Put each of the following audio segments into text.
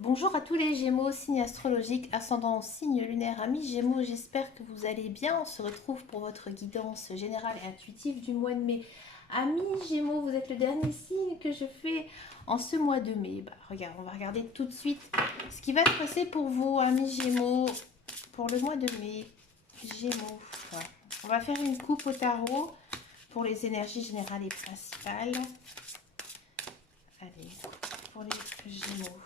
Bonjour à tous les Gémeaux, signe astrologique, ascendant signe lunaire, amis Gémeaux, j'espère que vous allez bien. On se retrouve pour votre guidance générale et intuitive du mois de mai. Amis Gémeaux, vous êtes le dernier signe que je fais en ce mois de mai. Regarde, on va regarder tout de suite ce qui va se passer pour vous, amis Gémeaux, pour le mois de mai. Gémeaux, voilà. On va faire une coupe au tarot pour les énergies générales et principales. Allez, pour les Gémeaux.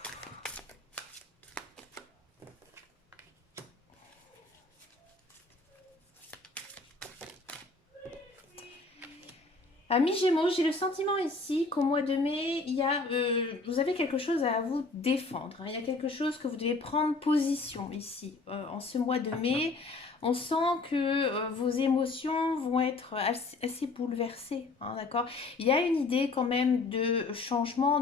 Amis Gémeaux, j'ai le sentiment ici qu'au mois de mai, vous avez quelque chose à vous défendre, hein. Il y a quelque chose que vous devez prendre position ici. En ce mois de mai, on sent que vos émotions vont être assez bouleversées, hein, d'accord? Il y a une idée quand même de changement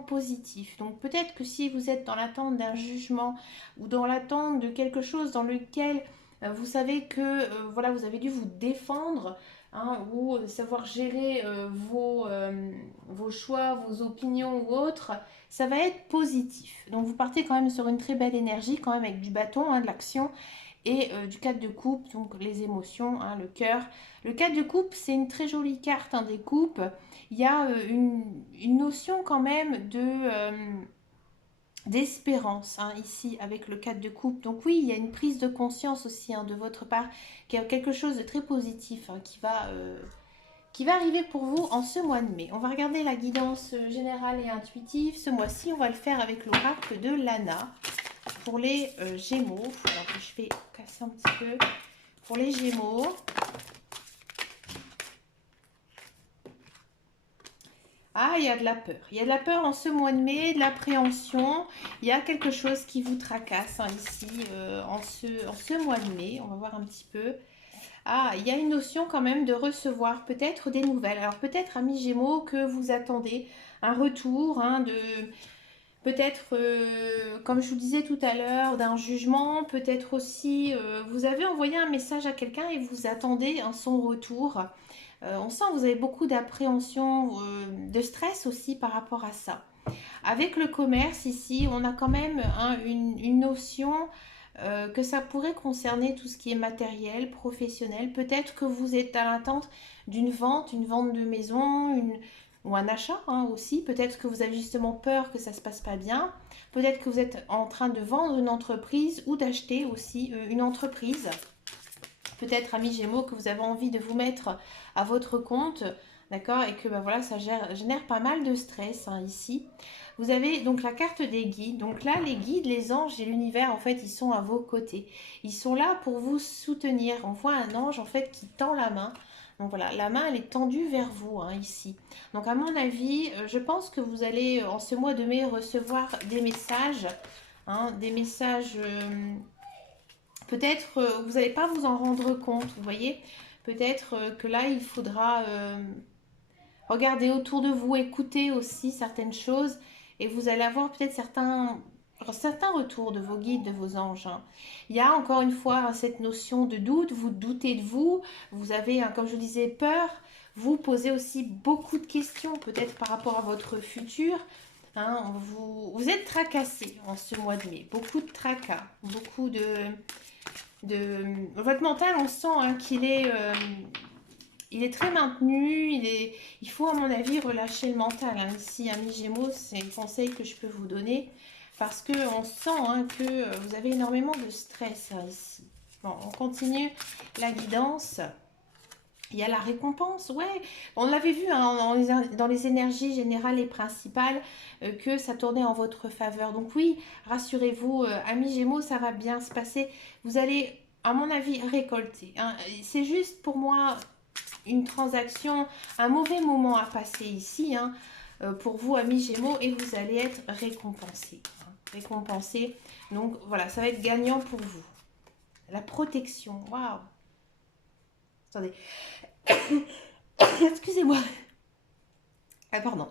positif. Donc peut-être que si vous êtes dans l'attente d'un jugement ou dans l'attente de quelque chose dans lequel vous savez que voilà, vous avez dû vous défendre, hein, ou savoir gérer vos choix, vos opinions ou autres, ça va être positif. Donc vous partez quand même sur une très belle énergie, quand même avec du bâton, hein, de l'action, et du 4 de coupe, donc les émotions, hein, le cœur. Le 4 de coupe, c'est une très jolie carte, hein, des coupes. Il y a une notion quand même d'espérance, hein, ici avec le 4 de coupe. Donc oui, il y a une prise de conscience aussi, hein, de votre part, qui a quelque chose de très positif, hein, qui va arriver pour vous en ce mois de mai. On va regarder la guidance générale et intuitive. Ce mois-ci, on va le faire avec l'oracle de Lana pour les Gémeaux. Alors que je vais casser un petit peu pour les Gémeaux. Ah, il y a de la peur. Il y a de la peur en ce mois de mai, de l'appréhension. Il y a quelque chose qui vous tracasse, hein, ici, en ce mois de mai. On va voir un petit peu. Ah, il y a une notion quand même de recevoir peut-être des nouvelles. Alors peut-être, amis Gémeaux, que vous attendez un retour, hein, de peut-être, comme je vous disais tout à l'heure, d'un jugement. Peut-être aussi, vous avez envoyé un message à quelqu'un et vous attendez, hein, son retour. On sent que vous avez beaucoup d'appréhension, de stress aussi par rapport à ça. Avec le commerce ici, on a quand même, hein, une notion que ça pourrait concerner tout ce qui est matériel, professionnel. Peut-être que vous êtes à l'attente une vente de maison, ou un achat, hein, aussi. Peut-être que vous avez justement peur que ça ne se passe pas bien. Peut-être que vous êtes en train de vendre une entreprise ou d'acheter aussi une entreprise. Peut-être, amis Gémeaux, que vous avez envie de vous mettre à votre compte, d'accord, et que bah, voilà, ça génère pas mal de stress, hein, ici. Vous avez donc la carte des guides. Donc là, les guides, les anges et l'univers, en fait, ils sont à vos côtés. Ils sont là pour vous soutenir. On voit un ange, en fait, qui tend la main. Donc voilà, la main, elle est tendue vers vous, hein, ici. Donc à mon avis, je pense que vous allez, en ce mois de mai, recevoir des messages, hein, des messages. Peut-être vous n'allez pas vous en rendre compte, vous voyez. Peut-être que là, il faudra regarder autour de vous, écouter aussi certaines choses, et vous allez avoir peut-être certains retours de vos guides, de vos anges, hein. Il y a encore une fois, hein, cette notion de doute, vous doutez de vous, vous avez, hein, comme je vous disais, peur, vous posez aussi beaucoup de questions, peut-être par rapport à votre futur, hein, vous êtes tracassé en ce mois de mai, beaucoup de tracas, beaucoup votre mental, on sent, hein, il est très maintenu. Il faut, à mon avis, relâcher le mental, hein. Ici, amis Gémeaux, c'est le conseil que je peux vous donner parce que on sent, hein, que vous avez énormément de stress, hein, ici. Bon, on continue la guidance. Il y a la récompense, ouais. On l'avait vu, hein, dans les énergies générales et principales, que ça tournait en votre faveur. Donc oui, rassurez-vous, amis Gémeaux, ça va bien se passer. Vous allez, à mon avis, récolter, hein. C'est juste pour moi une transaction, un mauvais moment à passer ici, hein, pour vous, amis Gémeaux, et vous allez être récompensé, hein, récompensé. Donc voilà, ça va être gagnant pour vous. La protection, waouh. Attendez. Excusez-moi. Ah, pardon.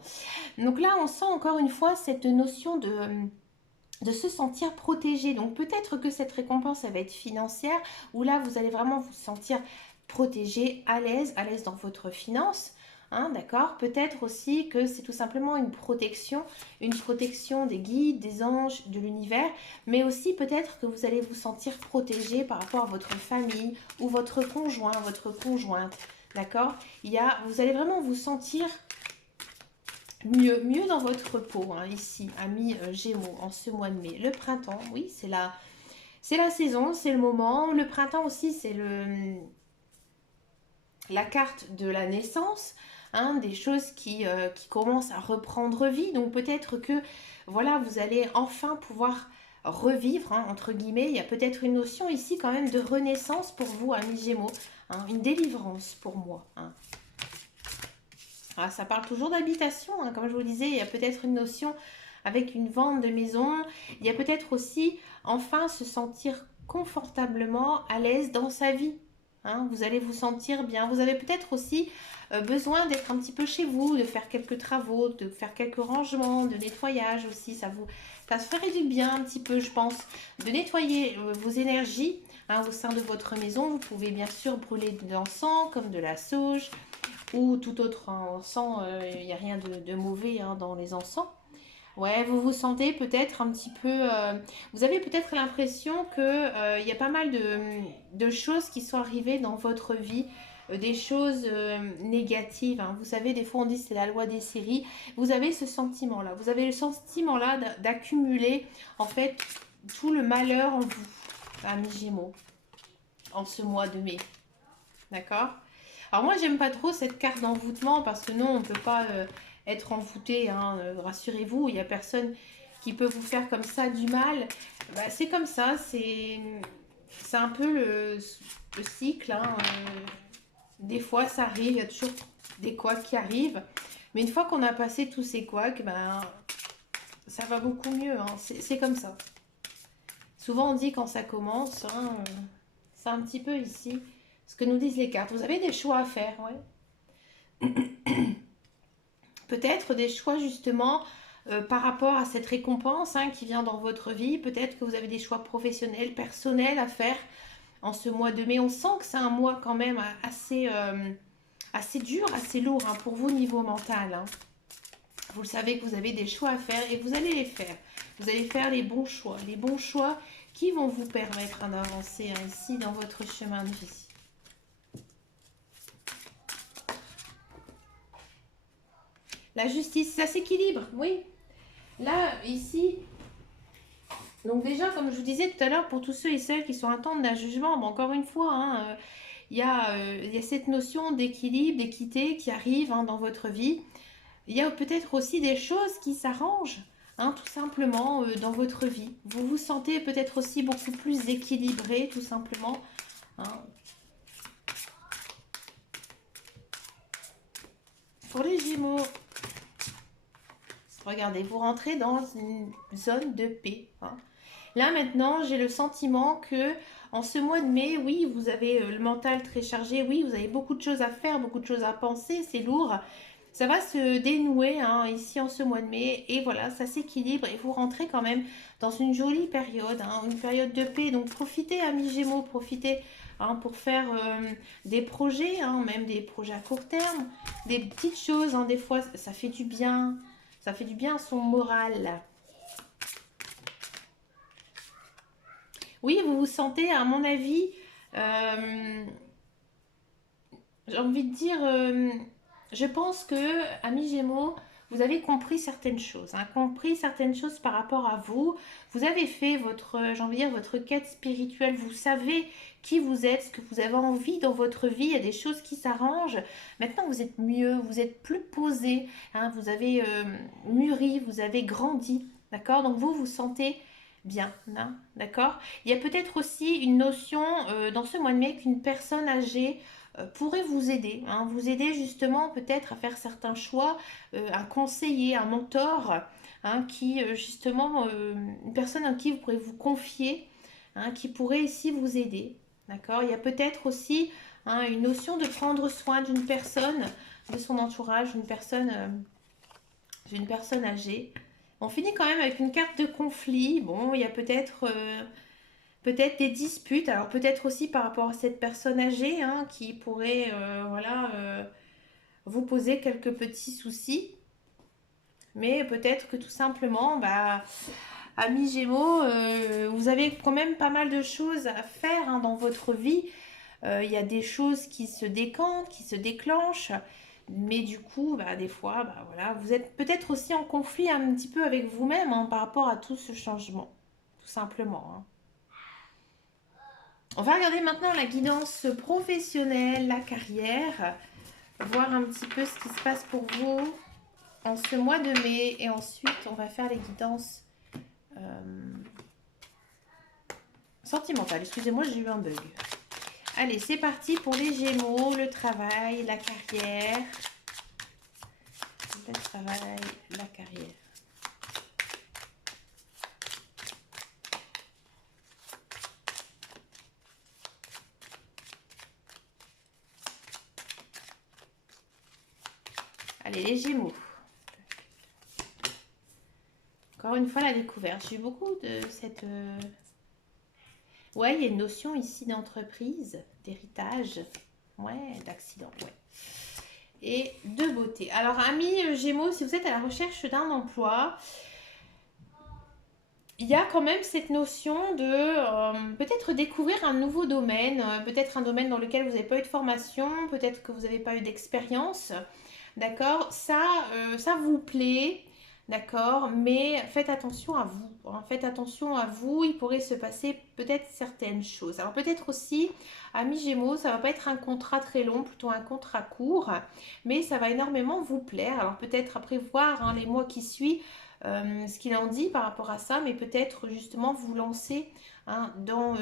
Donc là, on sent encore une fois cette notion de se sentir protégé. Donc peut-être que cette récompense, elle va être financière, ou là, vous allez vraiment vous sentir protégé, à l'aise dans votre finance. hein, d'accord? Peut-être aussi que c'est tout simplement une protection des guides, des anges, de l'univers, mais aussi peut-être que vous allez vous sentir protégé par rapport à votre famille ou votre conjoint, votre conjointe, d'accord? Vous allez vraiment vous sentir mieux dans votre peau, hein, ici, amis Gémeaux, en ce mois de mai. Le printemps, oui, c'est la saison, c'est le moment. Le printemps aussi, c'est la carte de la naissance, hein, des choses qui commencent à reprendre vie. Donc peut-être que voilà, vous allez enfin pouvoir revivre, hein, entre guillemets. Il y a peut-être une notion ici quand même de renaissance pour vous, amis Gémeaux, hein, une délivrance pour moi, hein. Ah, ça parle toujours d'habitation, hein, comme je vous le disais, il y a peut-être une notion avec une vente de maison. Il y a peut-être aussi enfin se sentir confortablement à l'aise dans sa vie, hein. Vous allez vous sentir bien. Vous avez peut-être aussi besoin d'être un petit peu chez vous, de faire quelques travaux, de faire quelques rangements, de nettoyage aussi. Ça ferait du bien un petit peu, je pense, de nettoyer vos énergies, hein, au sein de votre maison. Vous pouvez bien sûr brûler de l'encens comme de la sauge ou tout autre, hein, encens. Il n'y a rien de mauvais, hein, dans les encens. Ouais, vous vous sentez peut-être un petit peu... vous avez peut-être l'impression que il y a pas mal de choses qui sont arrivées dans votre vie, des choses négatives, hein. Vous savez, des fois on dit c'est la loi des séries. Vous avez ce sentiment-là. Vous avez le sentiment-là d'accumuler en fait tout le malheur en vous, amis Gémeaux, en ce mois de mai. D'accord? Alors moi, j'aime pas trop cette carte d'envoûtement parce que non, on ne peut pas être envoûté, hein, rassurez-vous, il n'y a personne qui peut vous faire comme ça du mal. Bah, c'est comme ça, c'est un peu le cycle, hein. Des fois, ça arrive, il y a toujours des couacs qui arrivent. Mais une fois qu'on a passé tous ces couacs, ben, ça va beaucoup mieux, hein. C'est comme ça. Souvent, on dit quand ça commence, hein, c'est un petit peu ici ce que nous disent les cartes. Vous avez des choix à faire, ouais. Peut-être des choix justement par rapport à cette récompense, hein, qui vient dans votre vie. Peut-être que vous avez des choix professionnels, personnels à faire en ce mois de mai. On sent que c'est un mois quand même assez dur, assez lourd, hein, pour vous niveau mental, hein. Vous le savez que vous avez des choix à faire et vous allez les faire. Vous allez faire les bons choix qui vont vous permettre, hein, d'avancer, hein, ici dans votre chemin de vie. La justice, ça s'équilibre, oui. Là, ici, donc déjà, comme je vous disais tout à l'heure, pour tous ceux et celles qui sont attendent d'un jugement, bon, encore une fois, hein, il y a cette notion d'équilibre, d'équité qui arrive, hein, dans votre vie. Il y a peut-être aussi des choses qui s'arrangent, hein, tout simplement, dans votre vie. Vous vous sentez peut-être aussi beaucoup plus équilibré, tout simplement, hein. Pour les Gémeaux, regardez, vous rentrez dans une zone de paix, hein. Là maintenant, j'ai le sentiment que en ce mois de mai, oui, vous avez le mental très chargé, oui, vous avez beaucoup de choses à faire, beaucoup de choses à penser, c'est lourd. Ça va se dénouer, hein, ici en ce mois de mai, et voilà, ça s'équilibre et vous rentrez quand même dans une jolie période, hein, une période de paix. Donc profitez, amis Gémeaux, profitez, hein, pour faire des projets, hein, même des projets à court terme, des petites choses, hein, des fois ça fait du bien, ça fait du bien à son moral. Oui, vous vous sentez, à mon avis, euh, j'ai envie de dire, je pense que, amis Gémeaux, vous avez compris certaines choses, hein, compris certaines choses par rapport à vous. Vous avez fait j'ai envie de dire, votre quête spirituelle. Vous savez qui vous êtes, ce que vous avez envie dans votre vie. Il y a des choses qui s'arrangent. Maintenant, vous êtes mieux, vous êtes plus posé, hein, vous avez mûri, vous avez grandi, d'accord? Donc vous vous sentez bien, hein, d'accord? Il y a peut-être aussi une notion dans ce mois de mai qu'une personne âgée pourrait vous aider, hein, vous aider justement peut-être à faire certains choix, un conseiller, un mentor, hein, qui justement, une personne en qui vous pourrez vous confier, hein, qui pourrait ici vous aider, d'accord? Il y a peut-être aussi, hein, une notion de prendre soin d'une personne, de son entourage, d'une personne âgée. On finit quand même avec une carte de conflit. Bon, il y a peut-être des disputes, alors peut-être aussi par rapport à cette personne âgée, hein, qui pourrait voilà, vous poser quelques petits soucis. Mais peut-être que tout simplement, amis Gémeaux, vous avez quand même pas mal de choses à faire hein, dans votre vie. Il y a des choses qui se décantent, qui se déclenchent. Mais du coup, des fois, voilà, vous êtes peut-être aussi en conflit un petit peu avec vous-même hein, par rapport à tout ce changement. Tout simplement. Hein. On va regarder maintenant la guidance professionnelle, la carrière. Voir un petit peu ce qui se passe pour vous en ce mois de mai. Et ensuite, on va faire les guidances sentimentales. Excusez-moi, j'ai eu un bug. Allez, c'est parti pour les Gémeaux, le travail, la carrière. Le travail, la carrière. Allez, les Gémeaux. Encore une fois, la découverte. J'ai eu beaucoup de cette... Ouais, il y a une notion ici d'entreprise, d'héritage. Ouais, d'accident, ouais. Et de beauté. Alors, amis Gémeaux, si vous êtes à la recherche d'un emploi, il y a quand même cette notion de peut-être découvrir un nouveau domaine, peut-être un domaine dans lequel vous n'avez pas eu de formation, peut-être que vous n'avez pas eu d'expérience. D'accord, ça vous plaît, d'accord, mais faites attention à vous. Hein, faites attention à vous, il pourrait se passer peut-être certaines choses. Alors peut-être aussi, amis Gémeaux, ça va pas être un contrat très long, plutôt un contrat court, mais ça va énormément vous plaire. Alors peut-être après voir hein, les mois qui suivent ce qu'il en dit par rapport à ça, mais peut-être justement vous lancer hein, dans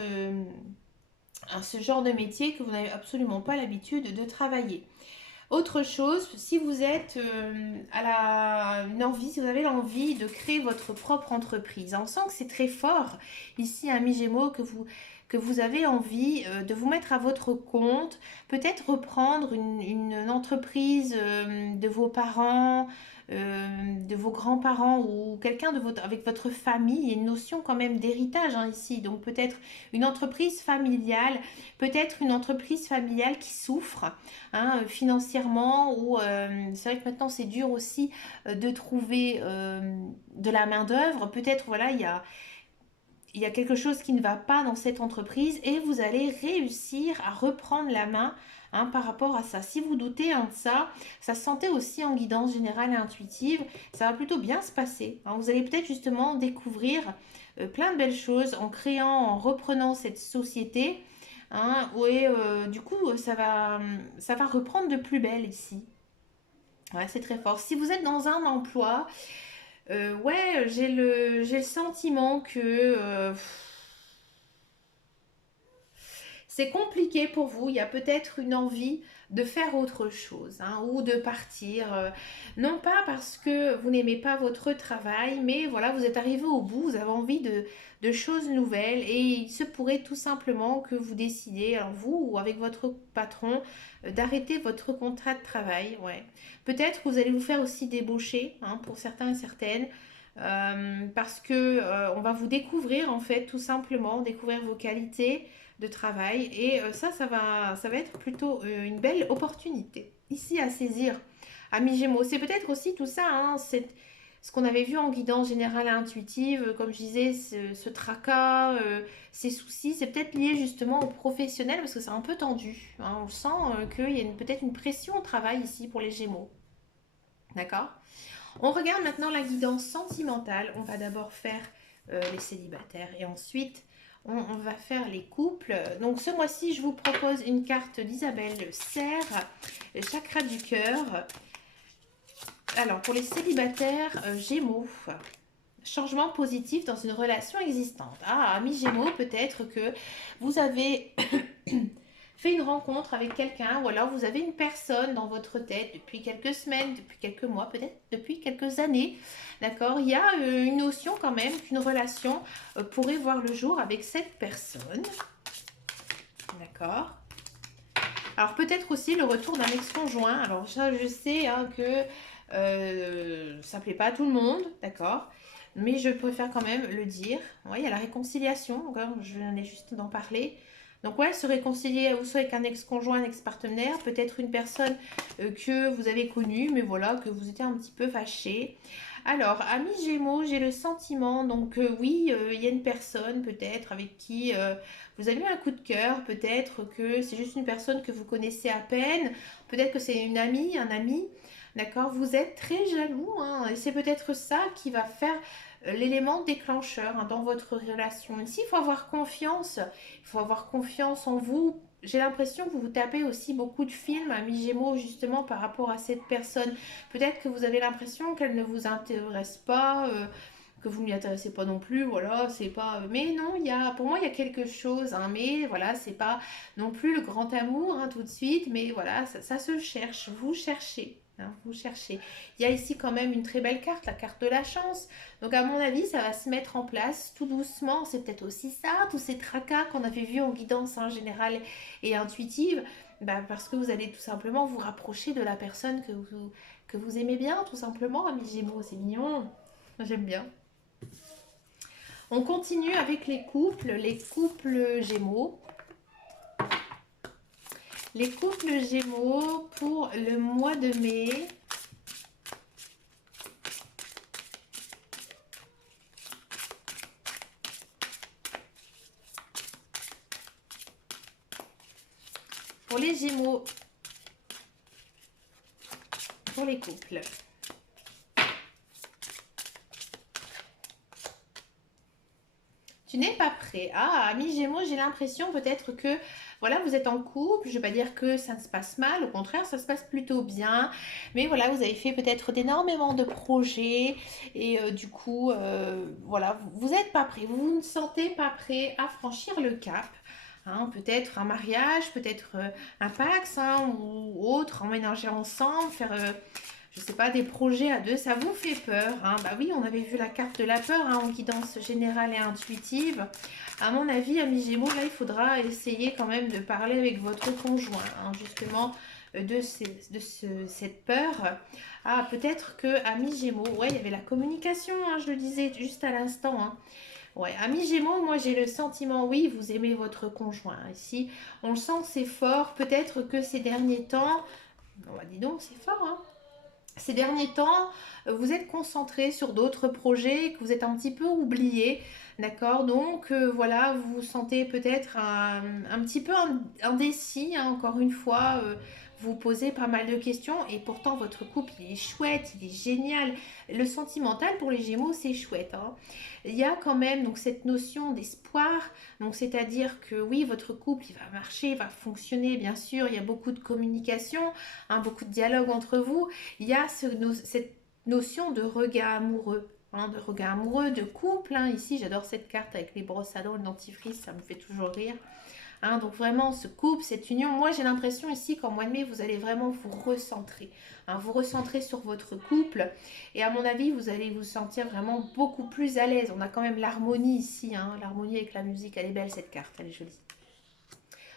ce genre de métier que vous n'avez absolument pas l'habitude de travailler. Autre chose, si vous êtes si vous avez l'envie de créer votre propre entreprise, on sent que c'est très fort ici, amis Gémeaux, que vous avez envie de vous mettre à votre compte, peut-être reprendre une entreprise de vos parents, de vos grands-parents ou quelqu'un avec votre famille. Il y a une notion quand même d'héritage hein, ici, donc peut-être une entreprise familiale, qui souffre hein, financièrement ou c'est vrai que maintenant c'est dur aussi de trouver de la main d'œuvre. Peut-être voilà il y a quelque chose qui ne va pas dans cette entreprise et vous allez réussir à reprendre la main hein, par rapport à ça. Si vous doutez hein, de ça, ça se sentait aussi en guidance générale et intuitive, ça va plutôt bien se passer. Hein. Vous allez peut-être justement découvrir plein de belles choses en créant, en reprenant cette société. Hein, et du coup, ça va reprendre de plus belle ici. Ouais, c'est très fort. Si vous êtes dans un emploi, ouais, j'ai le sentiment que c'est compliqué pour vous. Il y a peut-être une envie de faire autre chose hein, ou de partir. Non pas parce que vous n'aimez pas votre travail, mais voilà, vous êtes arrivé au bout, vous avez envie de choses nouvelles et il se pourrait tout simplement que vous décidez, alors vous ou avec votre patron, d'arrêter votre contrat de travail. Ouais. Peut-être que vous allez vous faire aussi débaucher hein, pour certains et certaines. Parce que on va vous découvrir en fait tout simplement, découvrir vos qualités, de travail. Et ça va être plutôt une belle opportunité ici à saisir. Amis Gémeaux, c'est peut-être aussi tout ça, hein, c'est ce qu'on avait vu en guidance générale et intuitive, comme je disais, ce tracas, ces soucis, c'est peut-être lié justement au professionnel parce que c'est un peu tendu. Hein, on sent qu'il y a peut-être une pression au travail ici pour les Gémeaux. D'accord. On regarde maintenant la guidance sentimentale. On va d'abord faire les célibataires et ensuite on va faire les couples. Donc ce mois-ci, je vous propose une carte d'Isabelle Serre, le chakra du cœur. Alors pour les célibataires Gémeaux, changement positif dans une relation existante. Ah, amis Gémeaux, peut-être que vous avez fait une rencontre avec quelqu'un ou alors vous avez une personne dans votre tête depuis quelques semaines, depuis quelques mois, peut-être depuis quelques années. D'accord. Il y a une notion quand même qu'une relation pourrait voir le jour avec cette personne. D'accord. Alors peut-être aussi le retour d'un ex-conjoint. Alors ça, je sais hein, que ça ne plaît pas à tout le monde. D'accord. Mais je préfère quand même le dire. Ouais, il y a la réconciliation, je venais juste d'en parler. Donc ouais, se réconcilier ou soit avec un ex-conjoint, un ex-partenaire, peut-être une personne que vous avez connue, mais voilà, que vous étiez un petit peu fâché. Alors, amis Gémeaux, j'ai le sentiment, donc oui, il y a une personne peut-être avec qui vous avez eu un coup de cœur, peut-être que c'est juste une personne que vous connaissez à peine, peut-être que c'est une amie, un ami, d'accord? Vous êtes très jaloux, hein, et c'est peut-être ça qui va faire l'élément déclencheur hein, dans votre relation. Ici, il faut avoir confiance en vous. J'ai l'impression que vous vous tapez aussi beaucoup de films, amis Gémeaux, justement par rapport à cette personne. Peut-être que vous avez l'impression qu'elle ne vous intéresse pas, que vous ne m'y intéressez pas non plus, voilà, c'est pas... Mais non, pour moi, il y a quelque chose, hein, mais voilà, c'est pas non plus le grand amour hein, tout de suite, mais voilà, ça se cherche, vous cherchez. Hein, vous cherchez. Il y a ici quand même une très belle carte, la carte de la chance. Donc à mon avis, ça va se mettre en place tout doucement. C'est peut-être aussi ça, tous ces tracas qu'on avait vus en guidance hein, générale et intuitive. Bah, parce que vous allez tout simplement vous rapprocher de la personne que vous aimez bien, tout simplement, amis Gémeaux. C'est mignon. J'aime bien. On continue avec les couples Gémeaux. Les couples Gémeaux pour le mois de mai. Pour les Gémeaux, pour les couples. Tu n'es pas prêt. Ah, ami Gémeaux, j'ai l'impression peut-être que, voilà, vous êtes en couple. Je ne vais pas dire que ça ne se passe mal. Au contraire, ça se passe plutôt bien. Mais voilà, vous avez fait peut-être d'énormément de projets. Et du coup, voilà, vous n'êtes pas prêt. Vous ne sentez pas prêt à franchir le cap. Hein, peut-être un mariage, peut-être un Pax hein, ou autre, emménager ensemble, faire je sais pas, des projets à deux, ça vous fait peur hein. Bah oui, on avait vu la carte de la peur hein, en guidance générale et intuitive. À mon avis, amis Gémeaux, là, il faudra essayer quand même de parler avec votre conjoint, hein, justement, cette peur. Ah, peut-être que, amis Gémeaux, ouais, il y avait la communication, hein, je le disais juste à l'instant. Hein. Ouais, amis Gémeaux, moi j'ai le sentiment, oui, vous aimez votre conjoint. Ici, on le sent que c'est fort. Peut-être que ces derniers temps, on va dis donc, c'est fort, hein ces derniers temps, vous êtes concentré sur d'autres projets, que vous êtes un petit peu oublié, d'accord? Donc voilà, vous vous sentez peut-être un petit peu indécis, hein, encore une fois, vous posez pas mal de questions et pourtant votre couple il est chouette, il est génial. Le sentimental pour les Gémeaux c'est chouette, hein. Il y a quand même donc cette notion d'espoir, donc c'est-à-dire que oui votre couple il va marcher, il va fonctionner bien sûr, il y a beaucoup de communication, hein, beaucoup de dialogue entre vous il y a cette notion de regard amoureux. Hein, de regard amoureux, de couple. Hein. Ici, j'adore cette carte avec les brosses à dents, le dentifrice, ça me fait toujours rire. Hein, donc vraiment, ce couple, cette union, moi j'ai l'impression ici qu'en mois de mai, vous allez vraiment vous recentrer. Hein, vous recentrer sur votre couple. Et à mon avis, vous allez vous sentir vraiment beaucoup plus à l'aise. On a quand même l'harmonie ici. Hein, l'harmonie avec la musique, elle est belle cette carte, elle est jolie.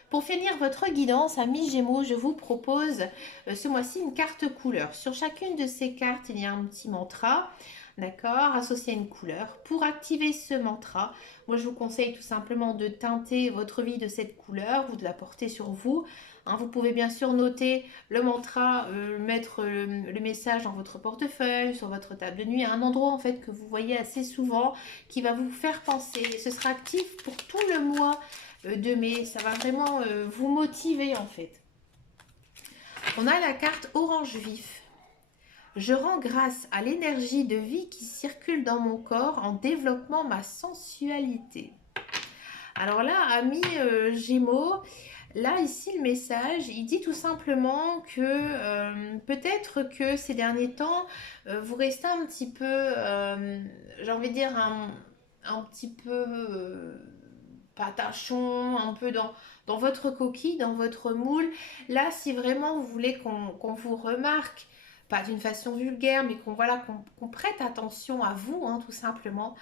Pour finir votre guidance, amis Gémeaux, je vous propose ce mois-ci une carte couleur. Sur chacune de ces cartes, il y a un petit mantra, d'accord, associé à une couleur. Pour activer ce mantra, moi je vous conseille tout simplement de teinter votre vie de cette couleur, vous de la porter sur vous. Hein, vous pouvez bien sûr noter le mantra, mettre le message dans votre portefeuille, sur votre table de nuit, à un endroit en fait que vous voyez assez souvent, qui va vous faire penser. Et ce sera actif pour tout le mois de mai. Ça va vraiment vous motiver en fait. On a la carte orange vif. Je rends grâce à l'énergie de vie qui circule dans mon corps en développant ma sensualité. Alors là, amis Gémeaux, là ici le message, il dit tout simplement que peut-être que ces derniers temps, vous restez un petit peu, j'ai envie de dire un petit peu patachon, un peu dans votre coquille, dans votre moule. Là, si vraiment vous voulez qu'on vous remarque, pas d'une façon vulgaire, mais voilà, qu'on prête attention à vous, hein, tout simplement,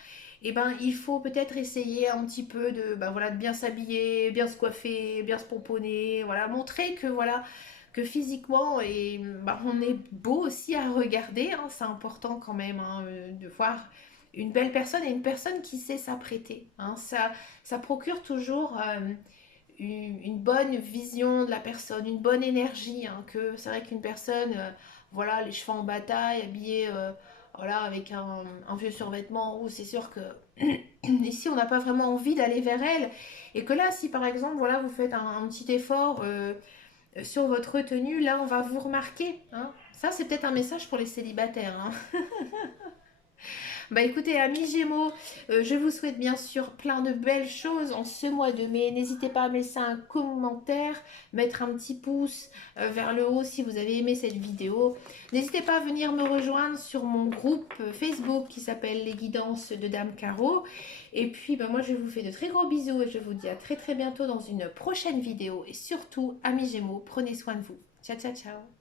et ben il faut peut-être essayer un petit peu voilà, de bien s'habiller, bien se coiffer, bien se pomponner, voilà, montrer que voilà que physiquement et on est beau aussi à regarder, hein, c'est important quand même hein, de voir une belle personne et une personne qui sait s'apprêter. Hein, ça procure toujours une bonne vision de la personne, une bonne énergie, hein, que c'est vrai qu'une personne, voilà, les cheveux en bataille, habillée, voilà, avec un vieux survêtement, ou c'est sûr que ici on n'a pas vraiment envie d'aller vers elle, et que là, si par exemple, voilà, vous faites un petit effort sur votre tenue, là, on va vous remarquer, hein. Ça, c'est peut-être un message pour les célibataires, hein. Bah écoutez, amis Gémeaux, je vous souhaite bien sûr plein de belles choses en ce mois de mai. N'hésitez pas à laisser un commentaire, mettre un petit pouce vers le haut si vous avez aimé cette vidéo. N'hésitez pas à venir me rejoindre sur mon groupe Facebook qui s'appelle Les Guidances de Dame Caro. Et puis, bah, moi, je vous fais de très gros bisous et je vous dis à très très bientôt dans une prochaine vidéo. Et surtout, amis Gémeaux, prenez soin de vous. Ciao, ciao, ciao.